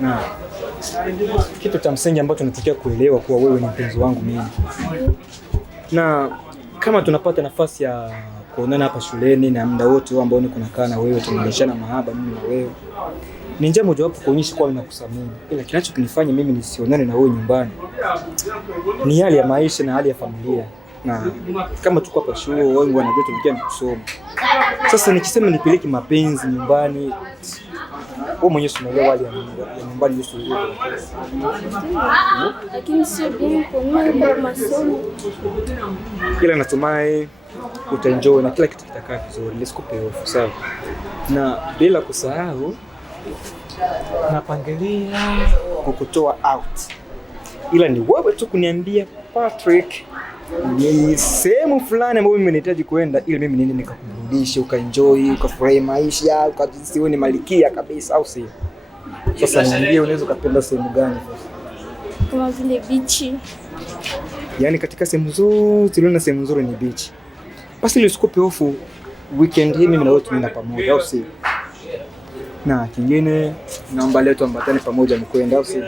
Na kitu cha msingi ambacho tunatakiwa kuelewa kuwa wewe ni mpenzi wangu mimi. Na kama tunapata nafasi ya kuonana hapa shuleni na muda wote ambao niko nakaa na wewe, tunaonyeshana mahaba mimi na wewe, ni njia mojawapo kuonyesha kwa ninakusamini. Ila kinachokinifanya mimi nisionane na wewe nyumbani ni hali ya maisha na hali ya familia. Na kama tuko hapa shule, wengi wanajua tunakia ni kusoma. Sasa nikisema nipeleke mapenzi nyumbani, wewe mwenyewe unaelewa hali ya nyumbani yesu hiyo. Lakini sio bien kwa masomo. Ila natumai utaenjoy na kila kitu kitakaa vizuri. Nisikupe hofu, sawa? Na bila kusahau napangilia kukutoa out. Ila ni wewe tu kuniambia Patrick, ni sehemu fulani ambayo mimi nahitaji kwenda ili mimi nini nikakurudishe ukaenjoy, ukafurahi maisha, ukajisiwe ni malikia kabisa, au si? Sasa niambie unaweza kupenda sehemu gani sasa? Kama vile beach. Yaani katika sehemu zote uliona sehemu nzuri ni beach. Basi ile usikupe hofu, weekend hii mimi na wewe tunaenda pamoja, au si? Na kingine naomba leo tuambatane pamoja mkwenda, au si?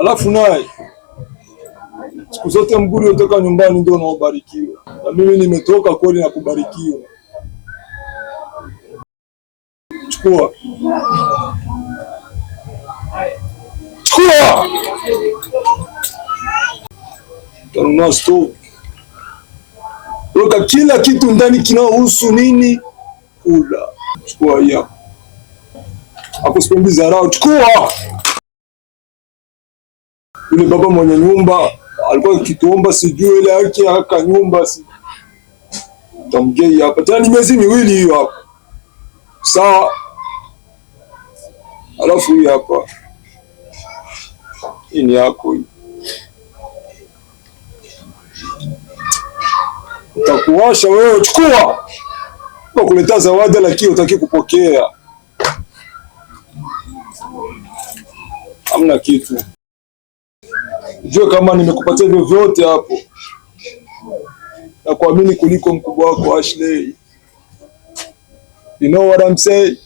Alafu naye siku zote mguri utoka nyumbani ndio unaobarikiwa. Na mimi nimetoka kweli na kubarikiwa. Chukua. Chukua! Tanunua stove. Weka kila kitu ndani kinahusu nini? Kula. Chukua hii hapa. Hapo sipendi dharau. Chukua! Yule baba mwenye nyumba alikuwa akituomba sijui ile haki haka nyumba si tamgei hapa. Tena ni miezi miwili hiyo hapa. Sawa. Alafu hii hapa. Hii ni yako hii. Utakuwasha wewe, chukua. Kwa kuleta zawadi lakini utaki kupokea. Hamna kitu. Jua kama nimekupatia hivyo vyote hapo. Na kuamini kuliko mkubwa wako Ashley. You know what I'm saying?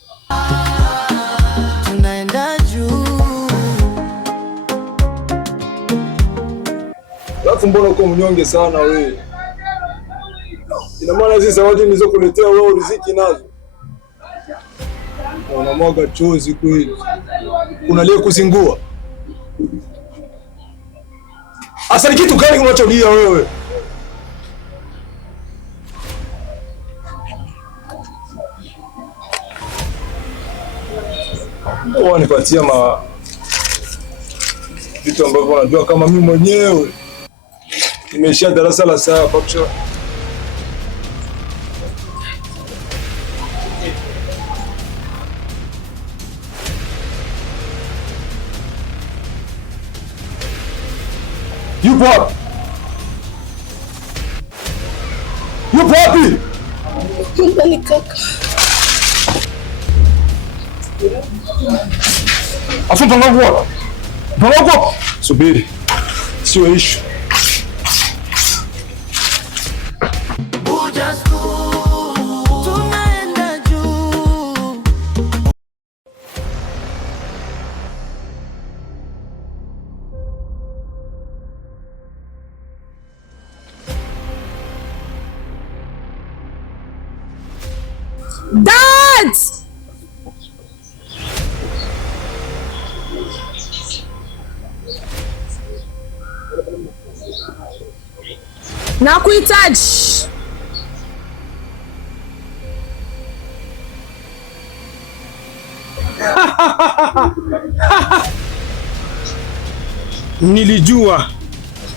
Tunaenda juu. Alafu mbona uko mnyonge sana wewe? Ina maana hizi zawadi nilizokuletea wewe riziki nazo. Unamwaga chozi kweli. Unalia kuzingua. Asa ni kitu gani unacholia wewe? Wanipatia vitu ambavyo unajua kama mimi mwenyewe nimeishia darasa la saba. Yupo wapi? Yupo wapi? Mbali kaka. Afu mpango wako. Mpango wako. Subiri. Sio issue. Dad! Nakuhitaji. Nilijua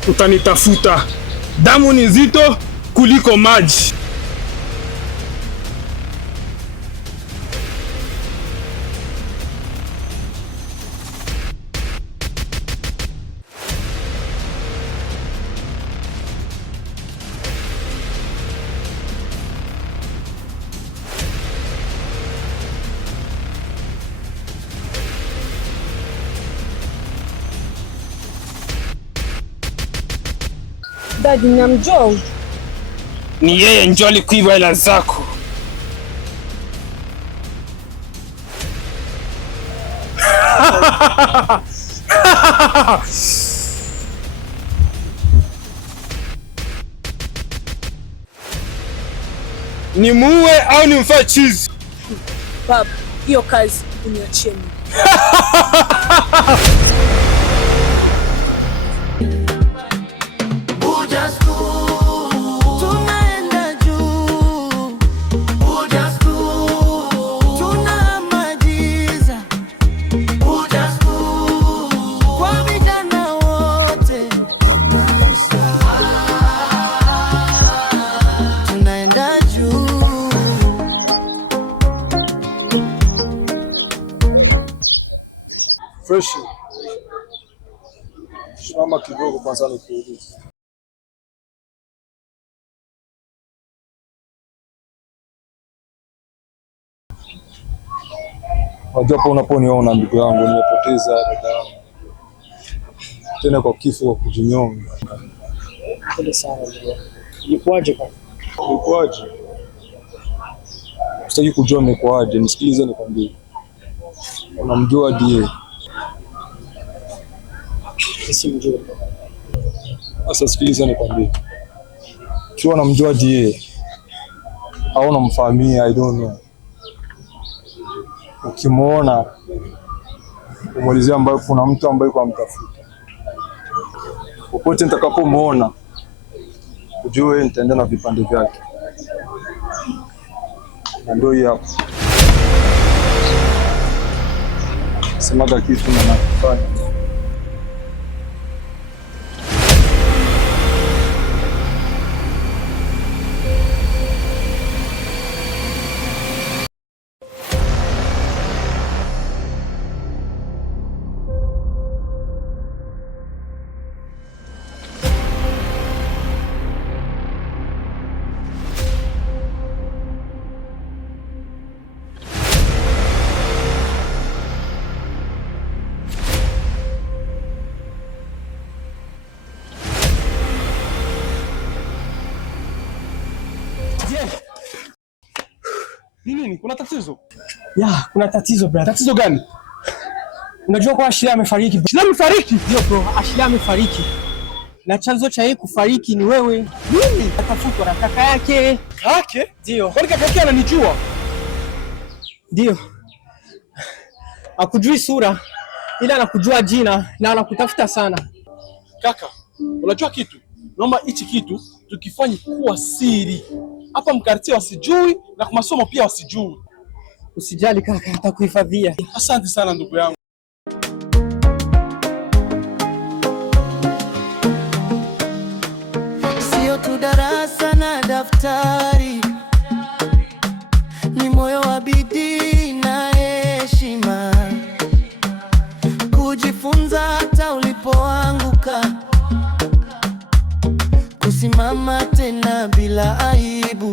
utanitafuta. Damu ni nzito kuliko maji. Dadi, namjua. Ni yeye ndio alikuiba hela zako. Ni muue au ni mfanye chizi? Baba, hiyo kazi uniachie mimi. Fresh. Simama kidogo kwanza nikuulize. Unajua hapo unaponiona ndugu yangu, nimepoteza dada yangu. Tena kwa kifo kwa kujinyonga. Pole sana ndugu. Ilikuwaje kaka? Ilikuwaje? Sitaki kujua imekuwaje, nisikilize nikwambie. Unamjua Die? Simjui. Sasa sikiliza nikwambie. Ukiwa unamjua Die au unamfahamia, I don't know. Ukimwona umuulizia ambaye kuna mtu ambaye kwa mtafuta. Popote nitakapomwona ujue nitaenda na vipande vyake. Na ndio hii hapa. Semaga kitu na nakufanya. Nini? Kuna tatizo? Ya, kuna tatizo brother. Tatizo gani? Unajua kwa Ashley amefariki. Ashley amefariki? Ndio bro, Ashley amefariki. Na chanzo cha yeye kufariki ni wewe. Nini? Atafutwa na kaka yake. Kake? Ndio. Kwani kaka yake ananijua? Ndio. Hakujui sura ila anakujua jina na anakutafuta sana. Kaka, unajua kitu? Naomba hichi kitu tukifanye kuwa siri. Hapa mkartie wasijui na kwa masomo pia wasijui. Usijali kaka, nitakuhifadhia. Asante sana ndugu yangu. Sio tu darasa na daftari, ni moyo wa bidii na heshima, kujifunza hata ulipoanguka, kusimama tena bila aibu.